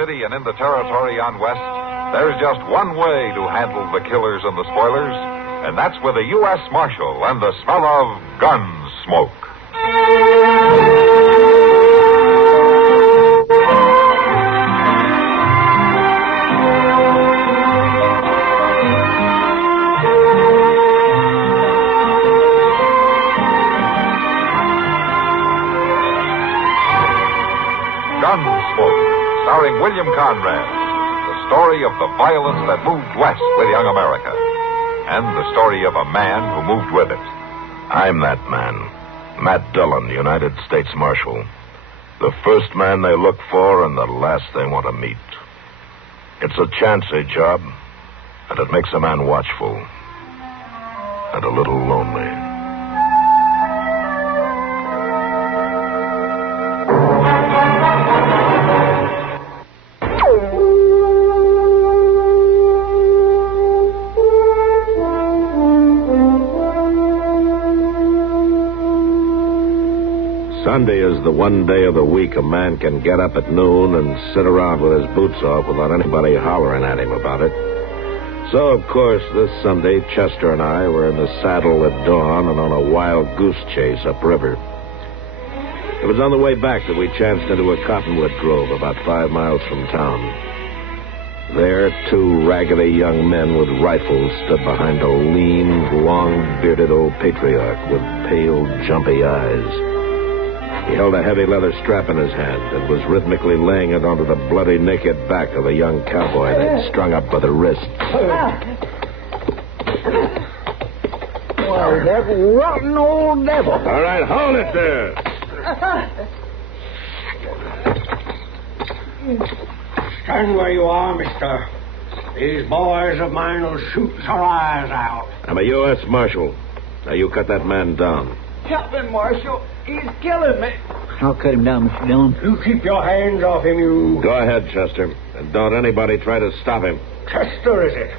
city and in the territory on west, there's just one way to handle the killers and the spoilers, and that's with a U.S. Marshal and the smell of Gunsmoke. Gunsmoke, starring William Conrad, the story of the violence that moved west with young America, and the story of a man who moved with it. I'm that man, Matt Dillon, United States Marshal. The first man they look for and the last they want to meet. It's a chancy job, and it makes a man watchful and a little lonely. Sunday is the one day of the week a man can get up at noon and sit around with his boots off without anybody hollering at him about it. So, of course, this Sunday, Chester and I were in the saddle at dawn and on a wild goose chase upriver. It was on the way back that we chanced into a cottonwood grove about 5 miles from town. There, 2 raggedy young men with rifles stood behind a lean, long-bearded old patriarch with pale, jumpy eyes. He held a heavy leather strap in his hand and was rhythmically laying it onto the bloody, naked back of a young cowboy they'd strung up by the wrists. Why, that rotten old devil. All right, hold it there. Stand where you are, mister. These boys of mine will shoot our eyes out. I'm a U.S. Marshal. Now, you cut that man down. Help him, Marshal. He's killing me. I'll cut him down, Mr. Dillon. You keep your hands off him, you... Go ahead, Chester. And don't anybody try to stop him. Chester, is it?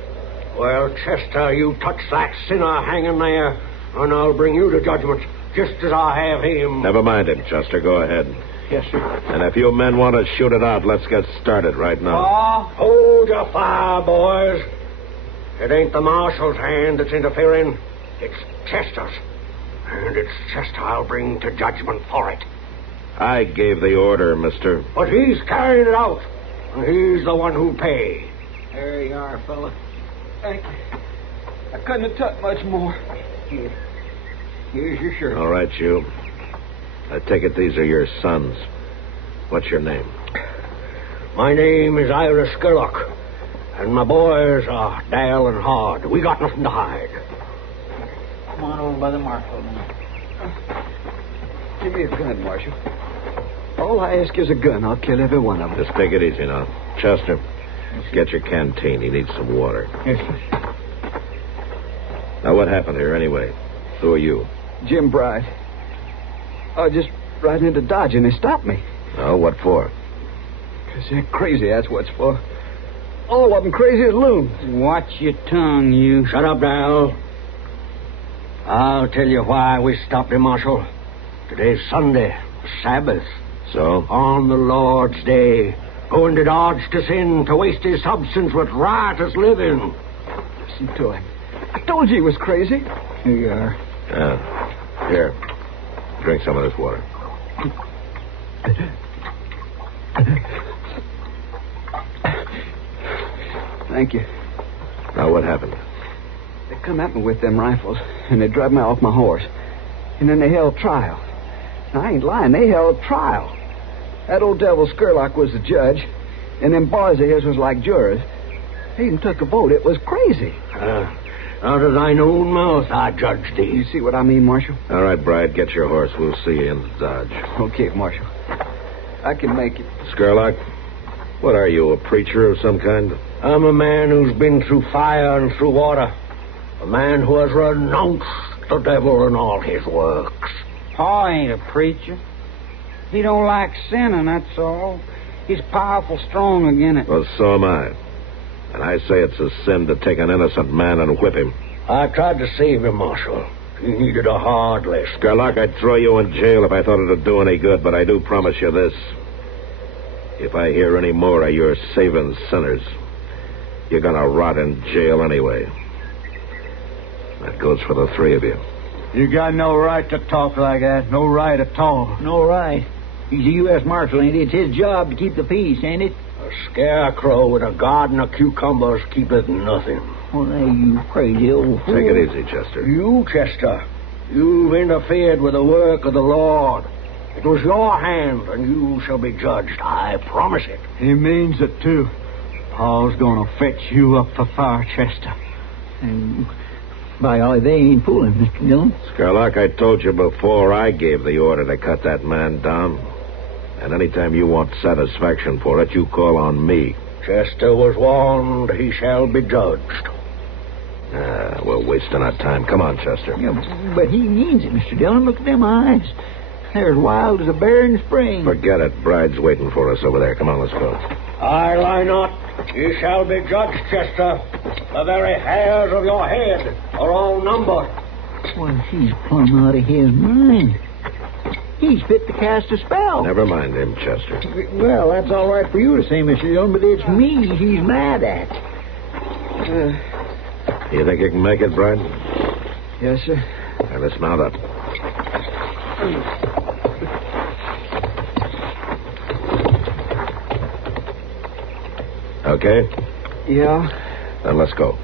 Well, Chester, you touch that sinner hanging there, and I'll bring you to judgment, just as I have him. Never mind him, Chester. Go ahead. Yes, sir. And if you men want to shoot it out, let's get started right now. Hold your fire, boys. It ain't the marshal's hand that's interfering. It's Chester's. And it's Chester I'll bring to judgment for it. I gave the order, mister. But he's carrying it out. And he's the one who'll pay. There you are, fella. Thank you. I couldn't have took much more. Here's your shirt. All right, you. I take it these are your sons. What's your name? My name is Ira Skurlock. And my boys are Dale and Hard. We got nothing to hide. Come on over by the marshal. Give me a gun, Marshal. All I ask is a gun. I'll kill every one of them. Just take it easy now. Chester, get your canteen. He needs some water. Yes, sir. Now, what happened here anyway? Who are you? Jim Bride. I was just riding into Dodge and they stopped me. Oh, what for? Because they're crazy, that's what's for. All of them crazy as loons. Watch your tongue, you. Shut up, Dal. I'll tell you why we stopped him, Marshal. Today's Sunday, Sabbath. So? On the Lord's day. Going to Dodge to sin, to waste his substance with riotous living. Listen to him. I told you he was crazy. Here you are. Here. Drink some of this water. Thank you. Now, what happened? They come at me with them rifles, and they drive me off my horse. And then they held trial. Now, I ain't lying. They held trial. That old devil Skurlock was the judge, and them boys of his was like jurors. They even took a vote. It was crazy. Out of thine own mouth, I judge thee. You see what I mean, Marshal? All right, Bride, get your horse. We'll see you in the Dodge. Okay, Marshal. I can make it. Skurlock, what are you, a preacher of some kind? I'm a man who's been through fire and through water. A man who has renounced the devil and all his works. Pa ain't a preacher. He don't like sinning, that's all. He's powerful strong again it. Well, so am I. And I say it's a sin to take an innocent man and whip him. I tried to save him, Marshal. He needed a hard lesson. Skurlock, I'd throw you in jail if I thought it'd do any good, but I do promise you this. If I hear any more of your saving sinners, you're going to rot in jail anyway. That goes for the three of you. You got no right to talk like that. No right at all. No right. He's a U.S. Marshal, ain't it? It's his job to keep the peace, ain't it? A scarecrow with a garden of cucumbers keepeth nothing. Well, now, you crazy old fool. Take it easy, Chester. You, Chester, you've interfered with the work of the Lord. It was your hand, and you shall be judged. I promise it. He means it, too. Paul's gonna fetch you up for fire, Chester. And by golly, they ain't fooling, Mr. Dillon. Scarlock, I told you before I gave the order to cut that man down. And anytime you want satisfaction for it, you call on me. Chester was warned. He shall be judged. We're wasting our time. Come on, Chester. Yeah, but he means it, Mr. Dillon. Look at them eyes. They're as wild as a bear in spring. Forget it. Bride's waiting for us over there. Come on, let's go. I lie not. You shall be judged, Chester. The very hairs of your head are all numbered. Well, he's plumb out of his mind. He's fit to cast a spell. Never mind him, Chester. Well, that's all right for you to say, Mr. Dillon, but it's me he's mad at. You think you can make it, Bride? Yes, sir. Now, let's mount up. Okay? Yeah. Then let's go.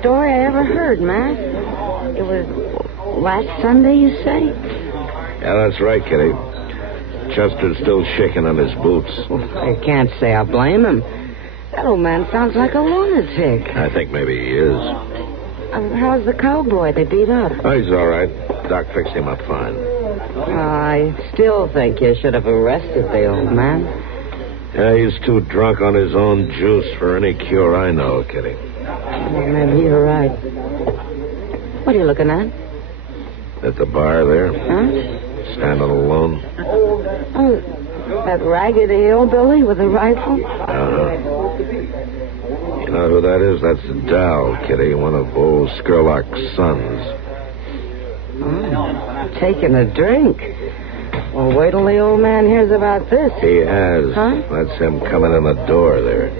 Story I ever heard, Mac. It was last Sunday, you say? Yeah, that's right, Kitty. Chester's still shaking on his boots. I can't say I blame him. That old man sounds like a lunatic. I think maybe he is. How's the cowboy they beat up? Oh, he's all right. Doc fixed him up fine. I still think you should have arrested the old man. Yeah, he's too drunk on his own juice for any cure I know, Kitty. Well, maybe you're right. What are you looking at? At the bar there. Huh? Standing alone. Oh, that raggedy hillbilly with the rifle? You know who that is? That's Dal, Kitty, one of old Skurlock's sons. Oh, taking a drink. Well, wait till the old man hears about this. He has. Huh? That's him coming in the door there.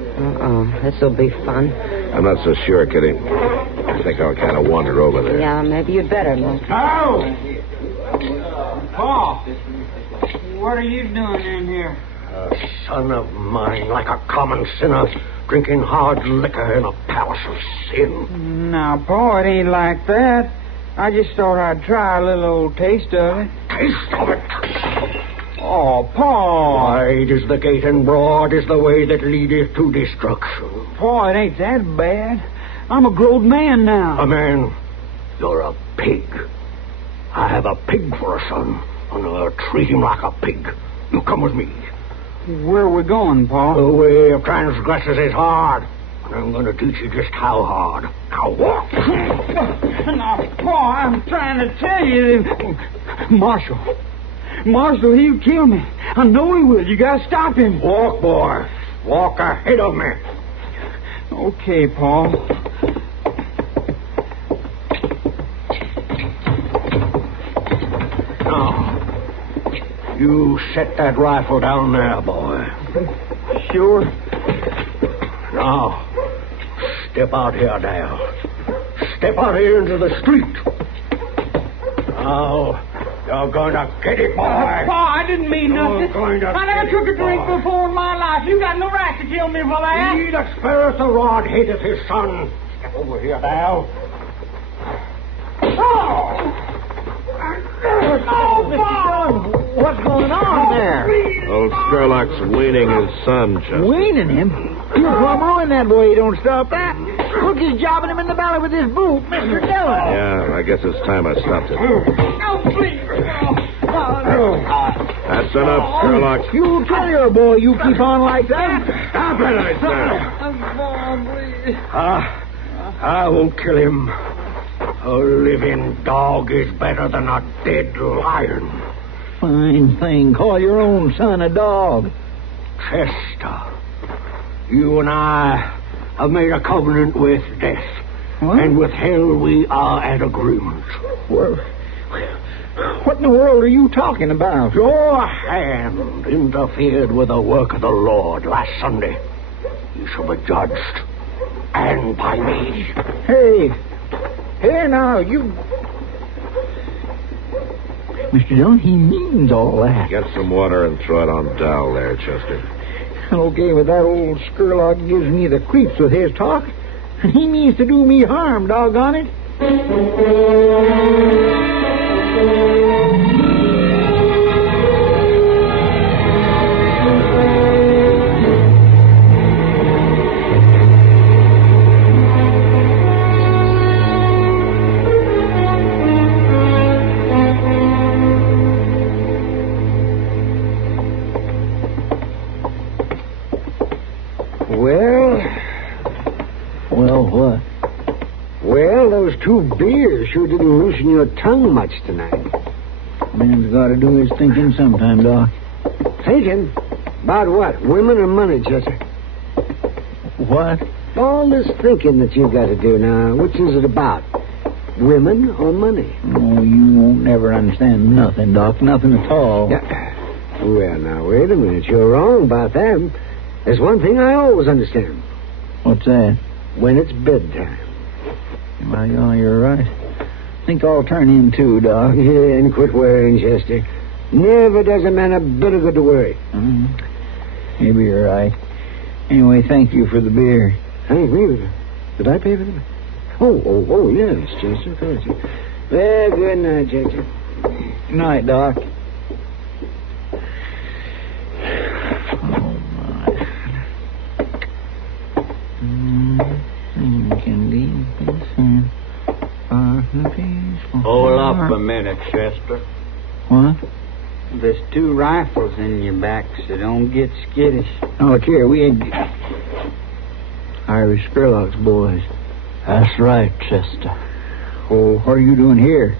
This'll be fun. I'm not so sure, Kitty. I think I'll kind of wander over there. Yeah, maybe you'd better look. Oh! Paul! What are you doing in here? A son of mine, like a common sinner, drinking hard liquor in a palace of sin. Now, Paul, it ain't like that. I just thought I'd try a little old taste of it. Taste of it? Oh, Paul! Wide is the gate and broad is the way that leadeth to destruction. Paul, it ain't that bad. I'm a grown man now. A man? You're a pig. I have a pig for a son, and I'll treat him like a pig. You come with me. Where are we going, Paul? The way of transgressors is hard, and I'm going to teach you just how hard. Now walk. Now, Paul, I'm trying to tell you. Marshal, he'll kill me. I know he will. You gotta stop him. Walk, boy. Walk ahead of me. Okay, Paul. Now, you set that rifle down there, boy. Sure. Now, step out here, Dale. Step out here into the street. Now, you're going to get it, boy. Paul, I didn't mean nothing. Going to I never took a drink before in my life. You got no right to kill me for that. He that spareth the rod hateth his son. Step over here, Dale. Oh, Paul! What's going on there? Old Skurlock's weaning his son, Chester. Weaning him? You'll plumb ruin that boy. You don't stop that. Look, he's jobbing him in the belly with his boot, Mr. Dillon. Yeah, I guess it's time I stopped it. Oh, please. That's enough, Sherlock. You'll kill your boy. You keep on like that. Stop it, I said. I won't kill him. A living dog is better than a dead lion. Fine thing. Call your own son a dog. Chester, you and I have made a covenant with death. What? And with hell we are at agreement. What in the world are you talking about? Your hand interfered with the work of the Lord last Sunday. You shall be judged. And by me. Hey, now, you... Mr. Dillon, he means all that. Get some water and throw it on Dal there, Chester. Okay, but that old Skurlock gives me the creeps with his talk. And he means to do me harm, doggone it. Well, what? Well, those 2 beers sure didn't loosen your tongue much tonight. Man's got to do his thinking sometime, Doc. Thinking? About what? Women or money, Chester? What? All this thinking that you've got to do now, which is it about? Women or money? Oh, you won't never understand nothing, Doc. Nothing at all. Yeah. Well, now, wait a minute. You're wrong about that. There's one thing I always understand. What's that? When it's bedtime. Well, you're right. Think I'll turn in, too, Doc. Yeah, and quit worrying, Chester. Never does a man a bit of good to worry. Maybe you're right. Anyway, thank you for the beer. Thank me? Did I pay for the... Oh, yes, Chester. Thank you. Well, good night, Chester. Good night, Doc. Hold up a minute, Chester. What? There's 2 rifles in your back, so don't get skittish. Oh, look here, we ain't... Irish Skurlock's boys. That's right, Chester. Oh, what are you doing here?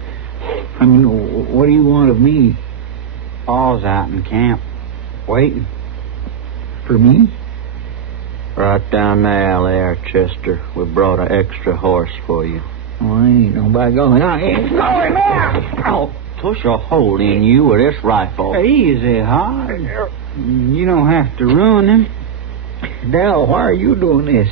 I mean, what do you want of me? Paul's out in camp, waiting. For me? Right down the alley there, Chester. We brought an extra horse for you. Oh, I ain't no by going. I ain't going there. Oh, push a hole in you with this rifle. Easy, Hard. You don't have to ruin him. Dal, why are you doing this?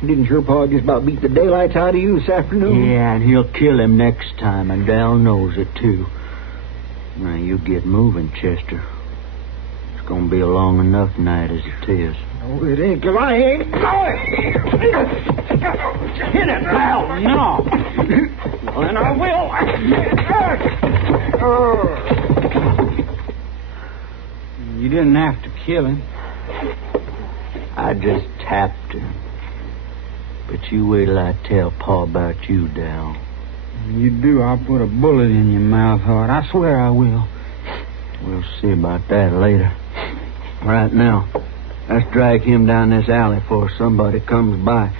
Didn't your pa just about beat the daylights out of you this afternoon? Yeah, and he'll kill him next time, and Dal knows it, too. Now, you get moving, Chester. It's going to be a long enough night as it is. Oh, it ain't, 'cause I ain't going. Hit it, Dal. No. Well, then I will. You didn't have to kill him. I just tapped him. But you wait till I tell Pa about you, Dal. You do, I'll put a bullet in your mouth, Hart. I swear I will. We'll see about that later. Right now, let's drag him down this alley before somebody comes by.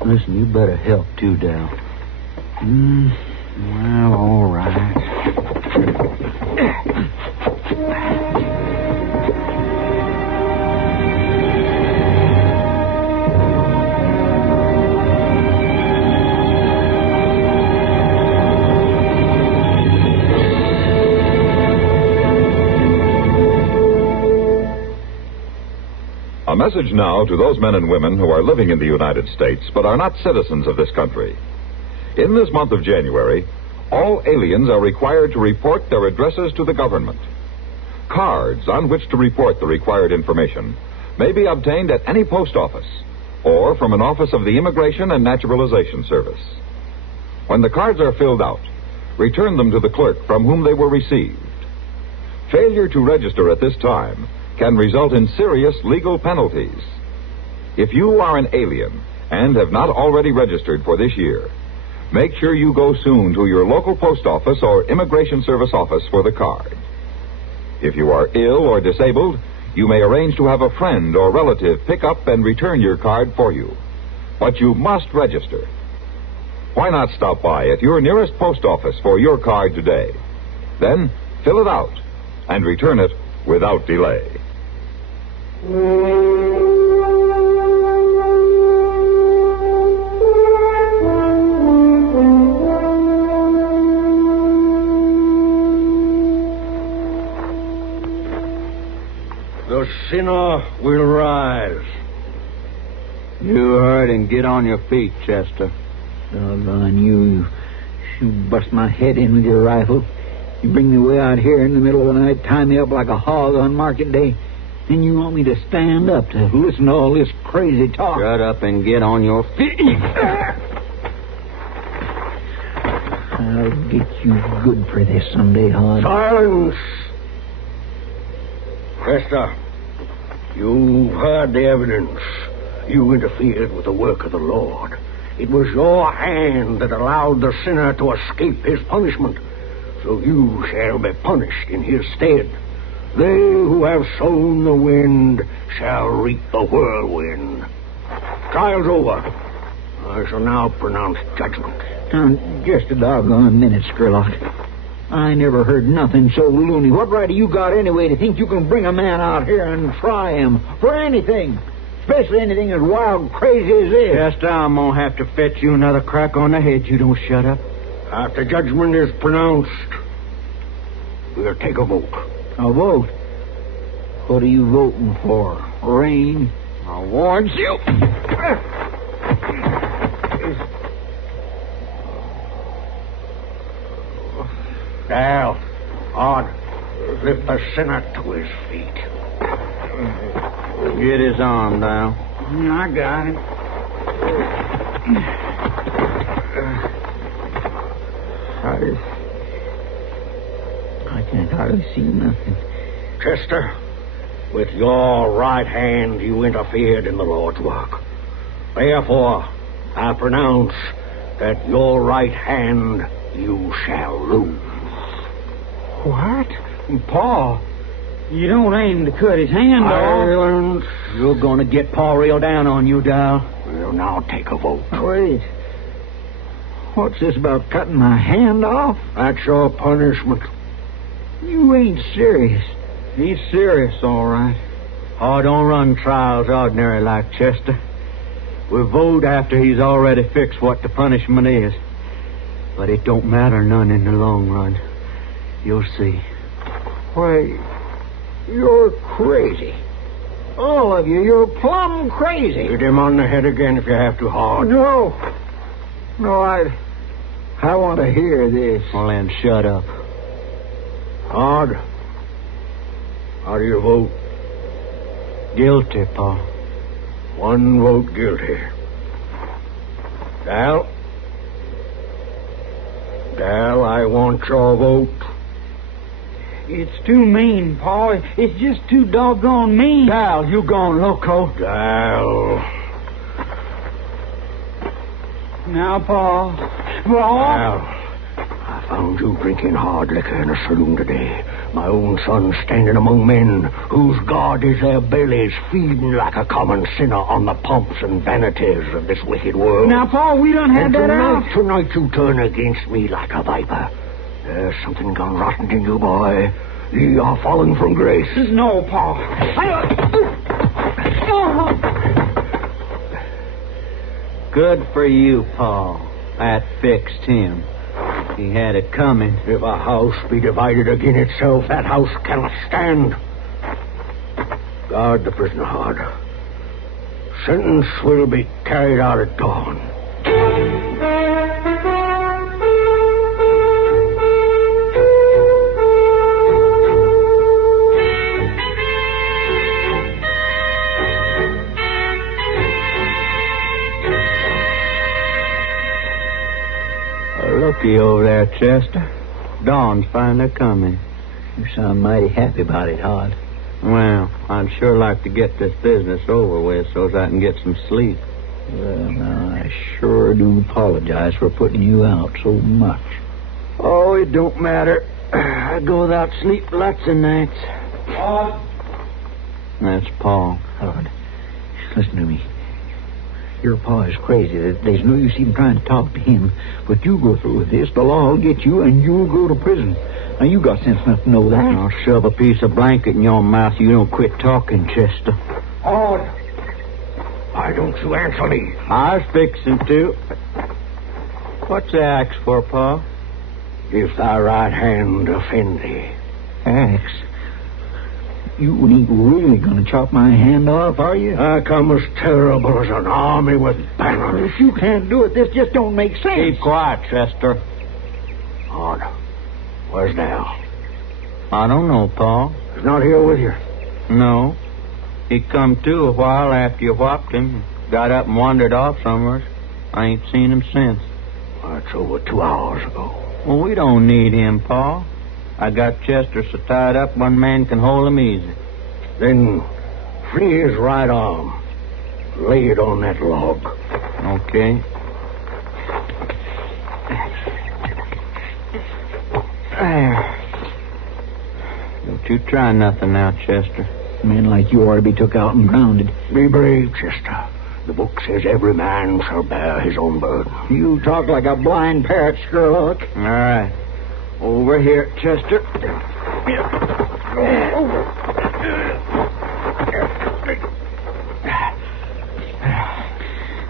And listen, you better help too, Dal. Well, all right. A message now to those men and women who are living in the United States but are not citizens of this country. In this month of January, all aliens are required to report their addresses to the government. Cards on which to report the required information may be obtained at any post office or from an office of the Immigration and Naturalization Service. When the cards are filled out, return them to the clerk from whom they were received. Failure to register at this time can result in serious legal penalties. If you are an alien and have not already registered for this year, make sure you go soon to your local post office or Immigration Service office for the card. If you are ill or disabled, you may arrange to have a friend or relative pick up and return your card for you. But you must register. Why not stop by at your nearest post office for your card today? Then fill it out and return it without delay. The sinner will rise. You heard him. Get on your feet, Chester. Doggone you. You bust my head in with your rifle. You bring me way out here in the middle of the night, tie me up like a hog on market day. Then you want me to stand up to listen to all this crazy talk. Shut up and get on your feet. I'll get you good for this someday, Hod. Silence! Chester, you've heard the evidence. You interfered with the work of the Lord. It was your hand that allowed the sinner to escape his punishment. So you shall be punished in his stead. They who have sown the wind shall reap the whirlwind. Trial's over. I shall now pronounce judgment. Now, just a doggone minute, Skurlock. I never heard nothing so loony. What right have you got anyway to think you can bring a man out here and try him for anything? Especially anything as wild crazy as this. Chester, I'm going to have to fetch you another crack on the head. You don't shut up. After judgment is pronounced, we'll take a vote. A vote? What are you voting for? Rain? I warned you. Now, on, lift the sinner to his feet. Get his arm down. I got him. I can't hardly see nothing. Chester, with your right hand you interfered in the Lord's work. Therefore, I pronounce that your right hand you shall lose. What? Paul, you don't aim to cut his hand off. Silence. You're going to get Paul reeled down on you, Dal. We'll now take a vote. Wait. What's this about cutting my hand off? That's your punishment. You ain't serious. He's serious, all right. Oh, don't run trials ordinary like Chester. We vote after he's already fixed what the punishment is. But it don't matter none in the long run. You'll see. Why, you're crazy. All of you, you're plumb crazy. Hit him on the head again if you have to, Hard. No, I want to hear this. Well, then shut up. Hard. How do you vote? Guilty, Paul. One vote guilty. Dal, I want your vote. It's too mean, Paul. It's just too doggone mean. Dal, you gone loco. Dal. Now, Paul. Dal, I found you drinking hard liquor in a saloon today. My own son standing among men whose God is their bellies, feeding like a common sinner on the pomps and vanities of this wicked world. Now, Paul, we done had that out. Tonight you turn against me like a viper. There's something gone rotten in you, boy. Ye are fallen from grace. No, Paul. Good for you, Paul. That fixed him. He had it coming. If a house be divided against itself, that house cannot stand. Guard the prisoner hard. Sentence will be carried out at dawn. Looky over there, Chester. Dawn's finally coming. You sound mighty happy about it, Hod. Well, I'd sure like to get this business over with so as I can get some sleep. Well, now, I sure do apologize for putting you out so much. Oh, it don't matter. I go without sleep lots of nights. Todd? That's Paul. Todd, listen to me. Your pa is crazy. There's no use even trying to talk to him. But you go through with this, the law will get you, and you'll go to prison. Now, you got sense enough to know that. I'll shove a piece of blanket in your mouth. You don't quit talking, Chester. Todd, why don't you answer me? I was fixing to. What's the axe for, Pa? If thy right hand offend thee. Axe? You ain't really going to chop my hand off, are you? I come as terrible as an army with banners. If you can't do it, this just don't make sense. Keep quiet, Chester. Todd, where's Dal? I don't know, Pa. He's not here with you. No. He come to a while after you whopped him. Got up and wandered off somewhere. I ain't seen him since. That's over 2 hours ago. Well, we don't need him, Pa. I got Chester so tied up one man can hold him easy. Then free his right arm. Lay it on that log. Okay. There. Don't you try nothing now, Chester. Men like you ought to be took out and grounded. Be brave, Chester. The book says every man shall bear his own burden. You talk like a blind parrot, Sherlock. All right. Over here, Chester.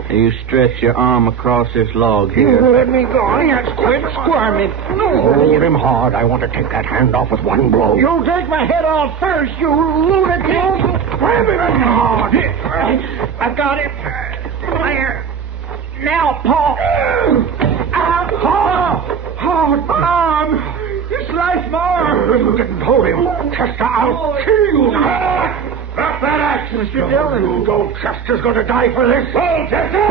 You stretch your arm across this log here. You let me go. Quit squirming. No. Hold him hard. I want to take that hand off with one blow. You'll take my head off first, you lunatic. Grab him hard. I've got it. There. Now, Paul. Hard. Arm. You sliced my arm. You didn't hold him. Chester, I'll kill you. Drop that axe, Mr. Dillon. You know Chester's going to die for this. Oh, Chester!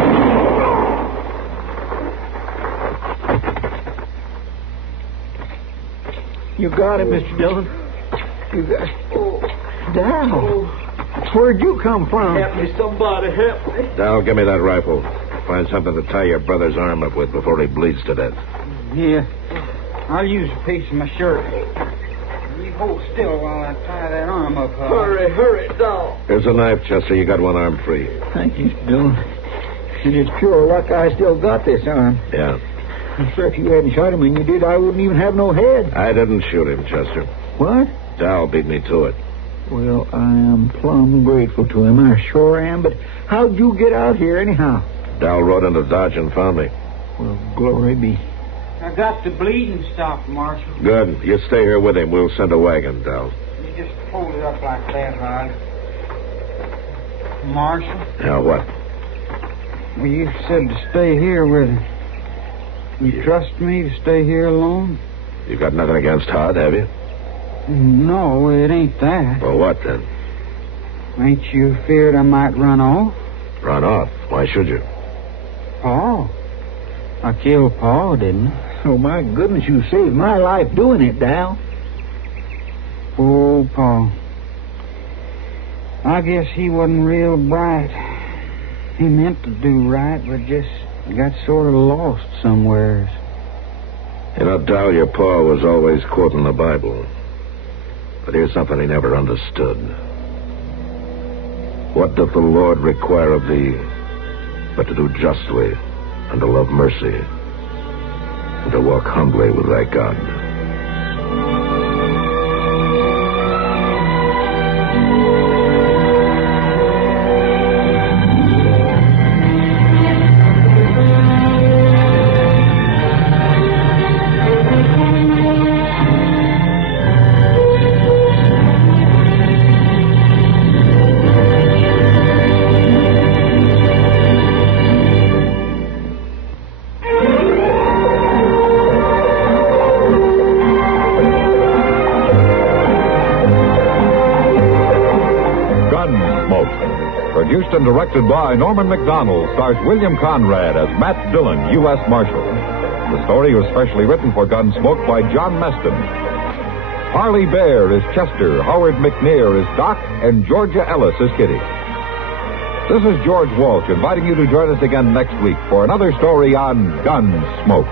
You got it, Mr. Dillon. You got it. Dal, where'd you come from? Help me, somebody, help me. Dal, give me that rifle. Find something to tie your brother's arm up with before he bleeds to death. Yeah. I'll use a piece of my shirt. You hold still while I tie that arm up. Hurry, Dal. Here's a knife, Chester. You got one arm free. Thank you, Mr. Dillon. And it's pure luck I still got this arm. Yeah. I'm sure if you hadn't shot him when you did, I wouldn't even have no head. I didn't shoot him, Chester. What? Dal beat me to it. Well, I am plumb grateful to him. I sure am. But how'd you get out here anyhow? Dal rode into Dodge and found me. Well, glory be. I got the bleeding stopped, Marshal. Good. You stay here with him. We'll send a wagon, Dal. You just hold it up like that, Rod. Marshal? Now, what? Well, you said to stay here with him. You trust me to stay here alone? You got nothing against Todd, have you? No, it ain't that. Well, what then? Ain't you feared I might run off? Run off. Why should you? Paul. I killed Paul, didn't I? Oh, my goodness, you saved my life doing it, Dal. Oh, Paul. I guess he wasn't real bright. He meant to do right, but just got sort of lost somewheres. You know, Dal, your pa was always quoting the Bible. But here's something he never understood. What doth the Lord require of thee but to do justly, and to love mercy, and to walk humbly with thy God? Produced and directed by Norman MacDonnell, stars William Conrad as Matt Dillon, U.S. Marshal. The story was specially written for Gunsmoke by John Meston. Parley Baer is Chester, Howard McNear is Doc, and Georgia Ellis is Kitty. This is George Walsh inviting you to join us again next week for another story on Gunsmoke.